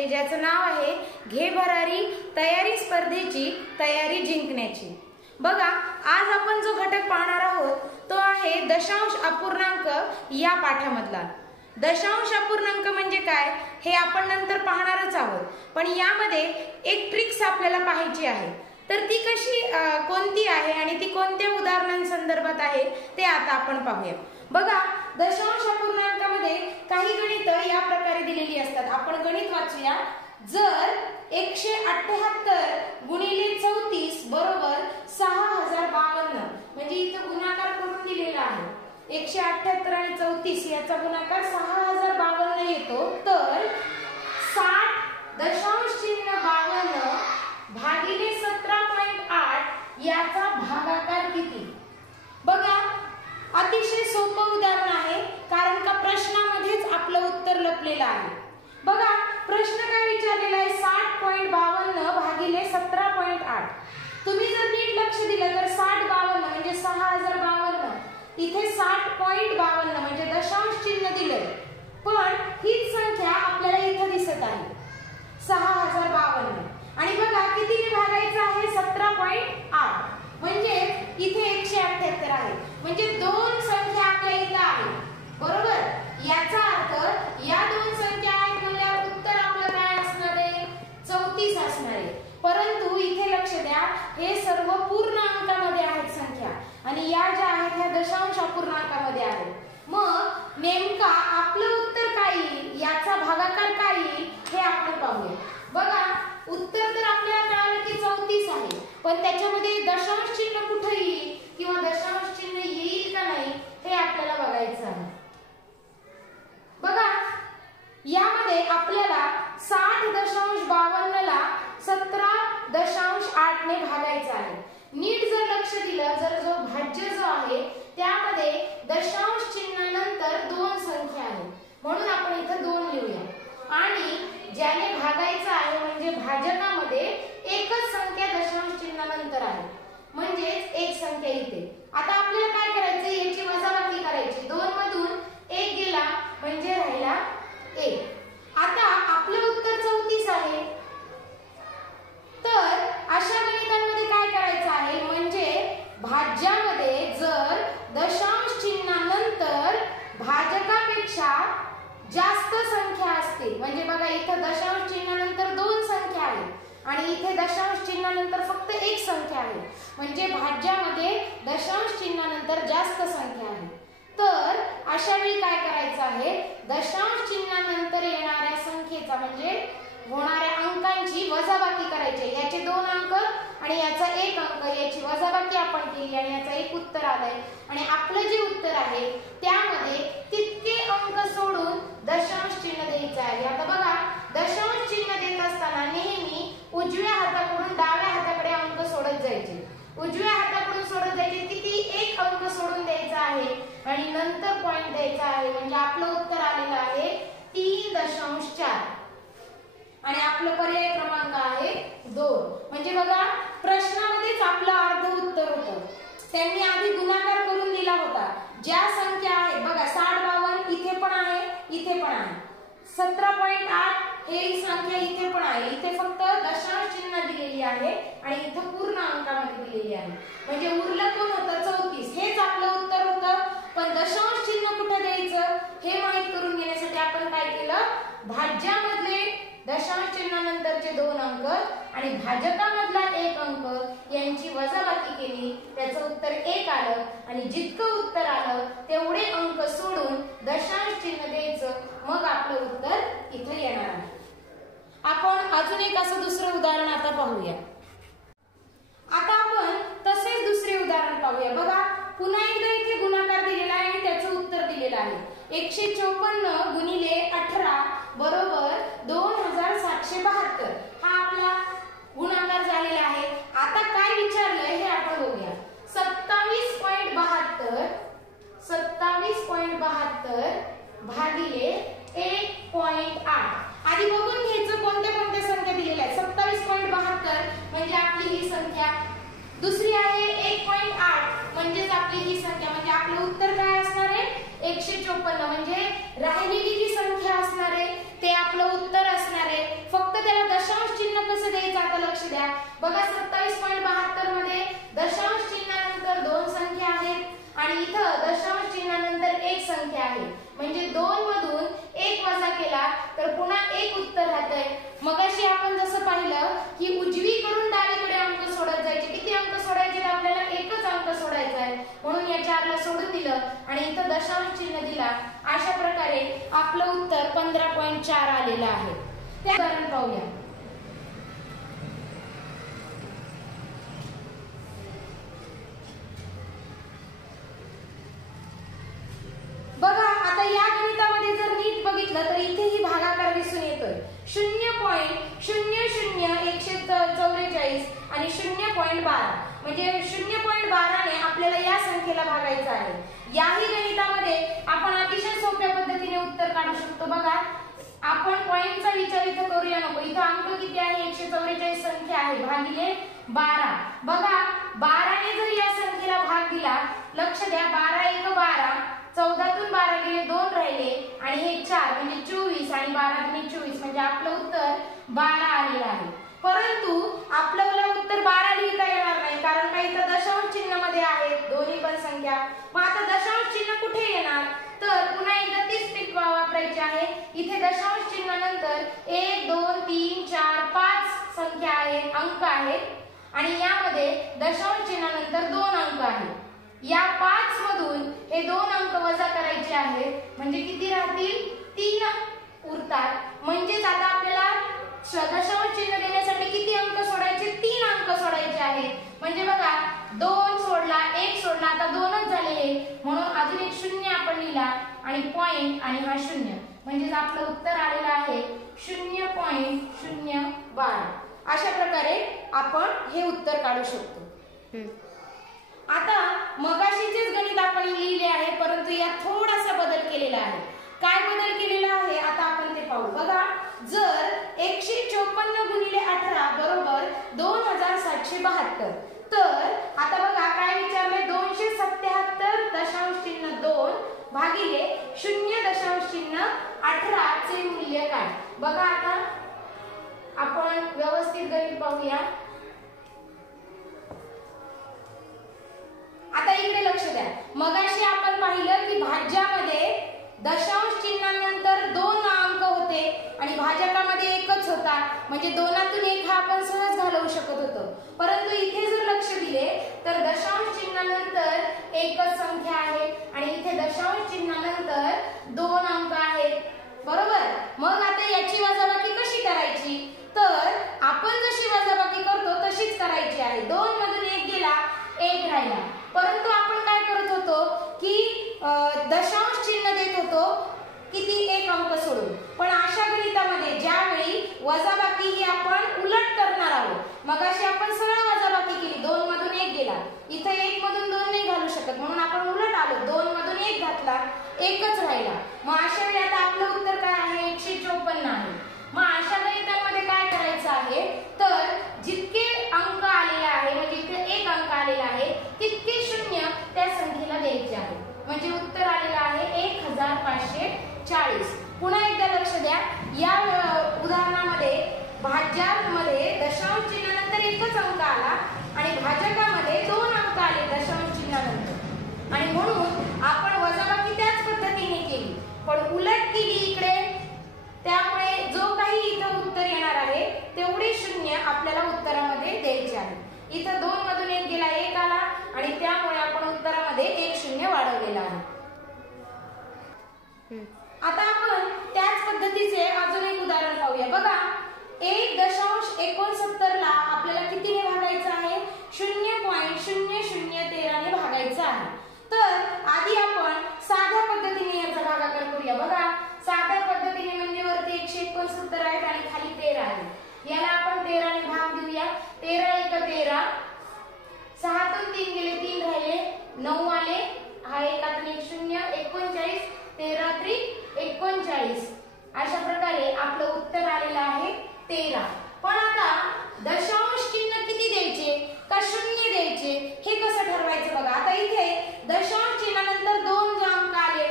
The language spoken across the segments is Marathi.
आहे ज्याचं नाव आहे घे भरारी तयारी स्पर्धेची तयारी जिंकण्याची। बघा, आज आपण जो घटक पाहणार आहोत तो आहे दशांश अपूर्णांक या पाठामधला। दशांश अपूर्णांक म्हणजे काय हे आपण नंतर पाहणारच आहोत, पण यामध्ये एक ट्रिक्स आपल्याला पाहायची आहे, तर ती कशी कोणती आहे आणि ती कोणत्या उदाहरणांसंदर्भात आहे ते आता आपण पाहूया। बघा, दशांश अपूर्णांकामध्ये काही गणित या प्रकारे दिलेली असतात। आपण गणित वाचूया। जर 178 गुणिले 34 बरोबर 6052, म्हणजे इथे गुणाकार करून दिलेला आहे। 178 आणि 34 याचा गुणाकार 6052 येतो, तर 60 दशांश चिन्ह 52 भागिले 17.8 याचा भागाकार किती? बघा, अतिशय सोपं उदाहरण आहे, कारण का प्रश्नामध्येच आपलं उत्तर लपलेलं आहे। बघा, प्रश्न काय विचारलेला आहे, 60.52 भागिले 17.8। तुम्ही जर नीट लक्ष दिलं तर 6052 म्हणजे 6052, इथे 60.52 म्हणजे दशांश चिन्ह दिलंय, पण हीच संख्या आपल्याला इथे दिसत आहे 6052, आणि बघा कितीने भागायचं आहे, 17.8, म्हणजे इथे 178 आहे, म्हणजे दोन संख्या आपल्या इथे आहेत, बरोबर। याचा अर्थ या दोन संख्या आहेत म्हणजे उत्तर आपलं काय असणार आहे, 34 असणार आहे। परंतु इथे लक्ष द्या, हे सर्व पूर्ण अंकामध्ये आहेत संख्या, आणि या ज्या आहेत ह्या दशांश अपूर्णांकामध्ये आहेत। मग नेमका आपलं उत्तर काय येईल, याचा भागाकार काय येईल हे आपण पाहूया। बघा, उत्तर तर आपल्याला कळालं की 34 आहे, पण त्याच्यामध्ये दशांश चिन्ह कुठे येईल किंवा दशांश चिन्ह येईल का नाही हे आपल्याला बघायचं आहे। बघा, यामध्ये आपल्याला 60.52 ला 17.8 ने भागायचं आहे। नीट जर लक्ष दिलं, जर जो भाज्य जो आहे त्यामध्ये दशांश चिन्हानंतर दोन संख्या आहेत, म्हणून आपण इथं 2 लिहूया, आणि ज्याने भागायचं आहे म्हणजे भाजकामध्ये एकच संख्या दशांश चिन्हानंतर आहे, म्हणजेच एक संख्या इथे। आता आपल्याला काय करायचं, याची वजाबाकी करायची, 2 मधून 1 गेला म्हणजे राहिला 1। आता आपलं उत्तर 34 आहे, तर अशा गणितांमध्ये काय करायचं आहे, म्हणजे भाज्यामध्ये जर दशांश चिन्हानंतर भाजकापेक्षा जास्त संख्या असते, म्हणजे बघा इथे दशांश चिन्हानंतर 2 संख्या आहेत आणि इथे दशांश चिन्हानंतर फक्त एक संख्या आहे, म्हणजे भाज्यामध्ये दशांश चिन्हानंतर जास्त संख्या आहे, तर अशा वेळी काय करायचं आहे, दशांश चिन्हानंतर येणाऱ्या संख्येचा म्हणजे होणाऱ्या अंकांची वजाबाकी करायची। याचे 2 अंक आणि याचा 1 अंक, याची वजाबाकी आपण केली आणि याचा एक उत्तर आलंय, आणि आपलं जे उत्तर आहे त्यामध्ये तितके अंक सोडून दशांश चिन्ह द्यायचं आहे। आता बघा, दशांश चिन्ह देत असताना नेहमी उजव्या हाताकडून डाव्या हाताकडे अंक सोडत जायचे, उजव्या हाताकडून सोडत जायचे, किती 1 अंक सोडून द्यायचा आहे आणि नंतर पॉइंट द्यायचा आहे, म्हणजे आपलं उत्तर आलेलं आहे 3.4 आणि आपलं पर्याय क्रमांक आहे 2। म्हणजे बघा, प्रश्नामध्येच आपलं अर्ध उत्तर होतं, त्यांनी आधी गुणाकार करून दिला होता। ज्या संख्या आहेत बघा, 6052 इथे पण आहे, इथे पण आहे, 17.8 ही संख्या इथे पण आहे, इथे फक्त दशांश चिन्ह दिलेली आहे आणि इथे पूर्ण अंकामध्ये दिलेली आहे, म्हणजे उरलं कोण होतं, 34, हेच आपलं उत्तर होतं। पण दशांश चिन्ह कुठे द्यायचं हे माहित करून घेण्यासाठी आपण काय केलं, भाज्यामधले दशांश चिन्हानंतरचे 2 अंक आणि भाजकामधला 1 अंक यांची वजाबाकी केली, त्याचं उत्तर 1 आलं, आणि जितकं उत्तर आलं तेवढे अंक सोडून दशांश चिन्ह द्यायचं, मग आपलं उत्तर इथे येणार आहे। आपण अजून एक असं दुसरं उदाहरण आता पाहूया। आता आपण तसेच दुसरे उदाहरण पाहूया। बघा, पुन्हा एकदा इथे गुणाकार दिलेला आहे आणि त्याचं उत्तर दिलेलं आहे, 154 गुणिले 18 बरोबर 2772, हा आपला गुणाकार झालेला आहे। आता काय विचारलंय हे आपण बघूया, 27.72 भागिले 1.8। आधी बघून घ्यायचं कोणत्या कोणत्या संख्या दिलेल्या आहेत। 27.72 म्हणजे आपली ही संख्या, दुसरी आहे 1.8 म्हणजेच आपली ही संख्या, म्हणजे आपलं उत्तर काय असणार आहे, 154, म्हणजे राहिलेली जी संख्या असणार आहे ते आपलं उत्तर असणार आहे। द्या. बघा 27.72 मध्ये दशांश चिन्हानंतर दोन संख्या आहेत आणि इथं दशांश चिन्हानंतर एक संख्या आहे. म्हणजे 2 मधून 1 वजा केला तर पुन्हा एक उत्तर राहतंय. मगाशी आपण जसं पाहिलं की उजवीकडून डावीकडे अंक सोडत जायचे. किती अंक सोडायचे? आपल्याला एकच अंक सोडायचा आहे, म्हणून या 4ला सोडून दिलं आणि इथं दशांश चिन्ह दिला. अशा प्रकारे आपलं उत्तर 15.4 आलेलं आहे. त्या उदाहरण पाहूया. बघा आता या गणितामध्ये जर नीट बघितलं तर इथेही भागाकार दिसून येतोय. 0.00144 आणि 0.12 म्हणजे 0.12 ने आपल्याला या संख्येला भागायचं आहे. याही गणितामध्ये आपण अतिशय सोप्या पद्धतीने उत्तर काढू शकतो. बघा आपण पॉइंटचा विचार इथं करूया नको. इथं अंक किती आहे? 144 संख्या आहे भागिले 12. बघा 12 ने जर या संख्येला भाग दिला, लक्ष द्या 12 × 1 = 12, 14 तून 12 गेले 2 राहिले आणि हे 4 म्हणजे 24 आणि 12 × 24 म्हणजे आपलं उत्तर 12 आलेलं आहे. परंतु आपल्याला उत्तर 12 लिहिता येणार नाही, कारण का इथं दशांश चिन्ह मध्ये आहेत दोन्ही पण संख्या. मग आता दशांश चिन्ह कुठे येणार? तर पुन्हा एकदा तीच ट्रिक वापरायची आहे. इथे दशांश चिन्हानंतर 1 2 3 4 5 संख्या आहेत, अंक आहेत आणि यामध्ये दशांश चिन्हानंतर 2 अंक आहेत. या 5 मधून हे 2 अंक वजा करायचे आहेत, म्हणजे किती राहतील? 3 उरतात. म्हणजेच आता आपल्याला दशांश चिन्ह देण्यासाठी किती अंक सोडायचे? 3 अंक सोडायचे आहेत. म्हणजे बघा 2 सोडला, 1 सोडला, आता 2च झालेले, म्हणून अजून एक 0 आपण लिहिला आणि पॉइंट आणि हा 0, म्हणजे आपलं उत्तर आलेलं आहे 0.012. अशा प्रकारे आपण हे उत्तर काढू शकतो. आता मगाशीचेच गणित आपण लिहिले आहे, परंतु यात थोडासा बदल केलेला आहे. काय बदल केलेला आहे आता आपण ते पाहू. बघा जर 154 × 18 बरोबर 2772, तर आता बघा काय विचारलंय? 277 दशांश चिन्ह 2 भागिले 0.18 चे मूल्य काय? बघा आता आपण व्यवस्थित गणित पाहूया. आता इकडे लक्ष द्या. मगाशी आपण पाहिलं की भाज्यामध्ये दशांश चिन्हानंतर 2 अंक होते आणि भाजकामध्ये एकच होता, म्हणजे 2तून 1 हा आपण सहज घालवू शकत होतो. परंतु इथे जर लक्ष दिले तर दशांश चिन्हानंतर एकच संख्या आहे आणि इथे दशांश चिन्हानंतर 2 अंक आहेत, बरोबर? मग आता याची वजाबाकी कशी करायची? तर आपण जशी वजाबाकी करतो तशीच करायची आहे. 2 मधून 1 गेला, 1 राहिला. परंतु आपण काय करत होतो की दशांश चिन्ह देत होतो किती? 1 अंक सोडून. पण अशा गणितामध्ये ज्यावेळी वजाबाकी ही आपण उलट करणार आहोत. मगाशी आपण सरळ वजाबाकी केली, 2 मधून 1 गेला, इथे 1 मधून 2 नाही घालू शकत, म्हणून आपण उलट आलो, 2 मधून 1 घातला, 1च राहिला. मग अशा वेळी आता आपलं उत्तर काय आहे? 154 आहे. मग अशा गणितामध्ये काय करायचं आहे? तर जितके अंक आलेले आहे, म्हणजे इथे 1 अंक आलेला आहे, तितके 0 त्या संख्येला द्यायचे आहे, म्हणजे उत्तर आलेलं आहे 1540. पुन्हा एकदा लक्ष द्या. या उदाहरणामध्ये भाज्यामध्ये दशांश चिन्हानंतर एकच अंक आला आणि भाजकामध्ये 2 अंक आले दशांश चिन्हानंतर, आणि म्हणून आपण वजाबाकी त्याच पद्धतीने केली, पण उलट केली इकडे. त्यामुळे जो काही इथं उत्तर येणार आहे तेवढे 0 आपल्याला उत्तरामध्ये द्यायचे आहे. इथं 2 मधून 1 गेला, 1 आला आणि त्यामुळे आपण उत्तरामध्ये 1 0 वाढवलेला आहे. आता आपण त्याच पद्धतीचे अजून एक उदाहरण पाहूया. बघा 1.0069 ला आपल्याला कितीने भागायचं आहे? 0.0013 ने भागायचं आहे. तर आधी आपण साध्या पद्धतीने याचा भागाकार करूया. बघा साध्या पद्धतीने म्हणजे वरती 169 आहेत आणि खाली 13 आहे. याला आपण 13 ने भाग देऊया. 13 × 1 = 13, 6 तून 3 गेले, 3 राहिले, 9 आले, हा 1 आतून 1 0, 39, 13 × 3 = 39. अशा प्रकारे आपलं उत्तर आलेलं आहे 13. पण आता दशांश चिन्ह किती द्यायचे का 0 द्यायचे हे कसं ठरवायचं? बघा आता इथे दशांश चिन्हानंतर 2 अंक आले,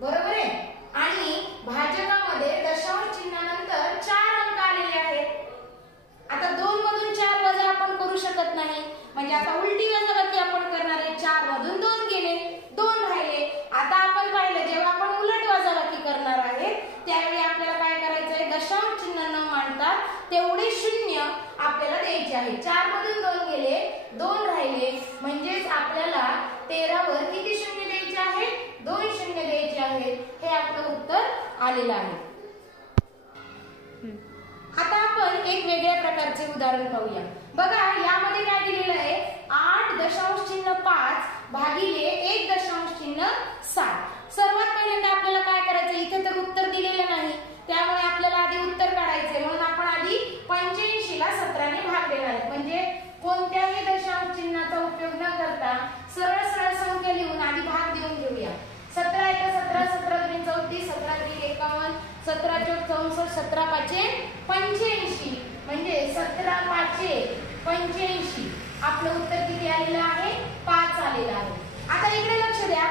बरोबर आहे, आणि भाजकामध्ये दशांश चिन्हानंतर 4 अंक आलेले आहेत. आता 2 मधून मांडतात तेवढे शून्य आपल्याला द्यायचे आहे. 4 मधून 2 गेले, 2 राहिले, म्हणजेच आपल्याला 13 वर किती शून्य द्यायचे आहेत? 2 शून्य द्यायचे आहेत. हे आपलं उत्तर आलेलं आहे. आता आपण एक वेगळ्या प्रकारचे उदाहरण पाहूया. बघा यामध्ये काय दिलेलं आहे? 8.5 भागिले 1.7. सर्वात पहिल्यांदा आपल्याला काय करायचं? इथे तर उत्तर दिलेलं नाही, त्यामुळे आपल्याला आधी उत्तर काढायचे. म्हणून आपण आधी 85 ला 17 ने भाग देणार आहे. म्हणजे कोणत्याही दशांश चिन्हाचा उपयोग न करता सरळ सरळ संख्या लिहून आधी भाग देऊन घेऊया. 17 × 17, 17 × 34, 17 × 51, 17 × 64, 17 × 5 = 85. म्हणजे 17 × 5 = 85. आपलं उत्तर किती आलेलं आहे? 5 आलेलं आहे. आता इकडे लक्ष द्या.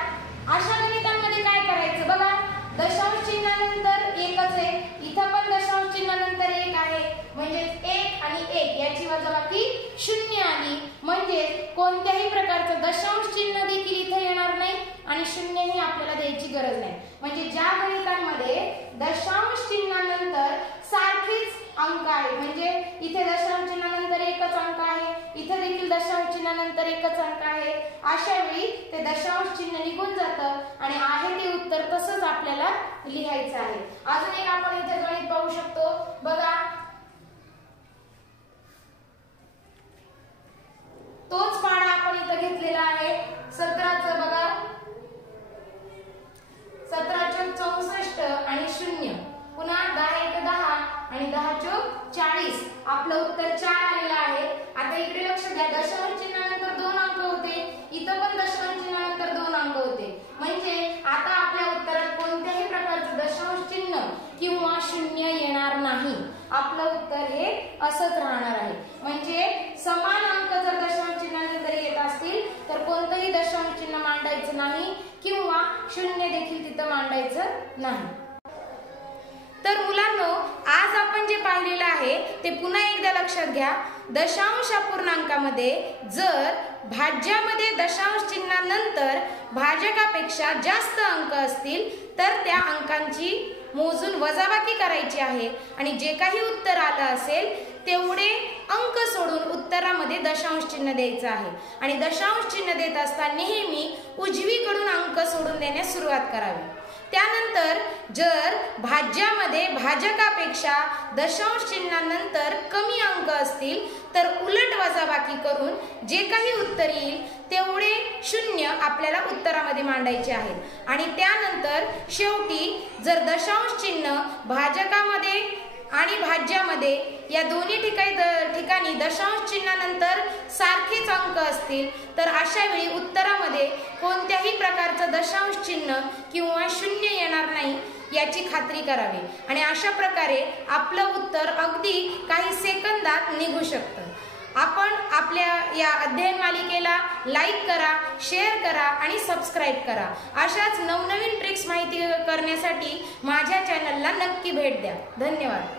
अशा गणितांमध्ये काय करायचं? बघा दशांश चिन्हानंतर एकच आहे, इथं पण दशांश चिन्हानंतर 1 आहे, म्हणजे 1 आणि 1 याची वजाबाकी 0 आली. म्हणजे कोणत्याही प्रकारचं दशांश चिन्ह देखील इथे येणार नाही आणि 0 ही आपल्याला द्यायची गरज नाही. म्हणजे ज्या गणितांमध्ये दशांश चिन्हानंतर सारखेच अंक आहे, म्हणजे इथे दशांश चिन्हानंतर एकच अंक आहे, इथे देखील दशांश चिन्हानंतर एकच अंक आहे, अशा वेळी ते दशांश चिन्ह निघून जातं आणि आहे ते उत्तर तसंच आपल्याला लिहायचं आहे. अजून एक आपण इथे गणित पाहू शकतो. बघा तोच पाढा आपण इथं घेतलेला आहे. 17चं बघा, 17 × 64 आणि 0, पुन्हा 10 × 10 आणि 10 × 40. आपलं उत्तर 4 आलेलं आहे. आता इकडे लक्ष द्या. दशांश चिन्हानंतर 2 अंक होते, इथं पण दशांश चिन्हानंतर 2 अंक होते. म्हणजे आता आपल्या उत्तरात कोणत्याही प्रकारचं दशांश चिन्ह किंवा 0 येणार नाही. आपलं उत्तर हे असंच राहणार आहे. म्हणजे समान अंक जर दशांश चिन्हानंतर येत असतील तर कोणतंही दशांश चिन्ह मांडायचं नाही किंवा 0 देखील तिथं मांडायचं नाही. तर मुलांनो, आज आपण जे पाहिलेलं आहे ते पुन्हा एकदा लक्षात घ्या. दशांश अपूर्णांकामध्ये जर भाज्यामध्ये दशांश चिन्हानंतर भाजकापेक्षा जास्त अंक असतील तर त्या अंकांची मोजून वजाबाकी करायची आहे आणि जे काही उत्तर आलं असेल तेवढे अंक सोडून उत्तरामध्ये दशांश चिन्ह द्यायचं आहे. आणि दशांश चिन्ह देत असताना नेहमी उजवीकडून अंक सोडून देण्यास सुरुवात करावी. त्यानंतर जर भाज्यामध्ये भाजकापेक्षा दशांश चिन्हानंतर कमी अंक असतील तर उलट वजाबाकी करून जे काही उत्तर येईल तेवढे 0 आपल्याला उत्तरामध्ये मांडायचे आहेत. आणि त्यानंतर शेवटी जर दशांश चिन्ह भाजकामध्ये आणि भाज्यामध्ये या दोन्ही ठिकाणी दशांश चिन्हानंतर सारखेच अंक असतील तर अशा वेळी उत्तरामध्ये कोणत्याही प्रकारचं दशांश चिन्ह किंवा 0 येणार नाही याची खात्री करावी. आणि अशा प्रकारे आपलं उत्तर अगदी काही सेकंदात निघू शकतं. आपण आपल्या या अध्ययन मालिकेला लाईक करा, शेअर करा आणि सबस्क्राईब करा. अशाच नवनवीन ट्रिक्स माहिती करण्यासाठी माझ्या चॅनलला नक्की भेट द्या. धन्यवाद.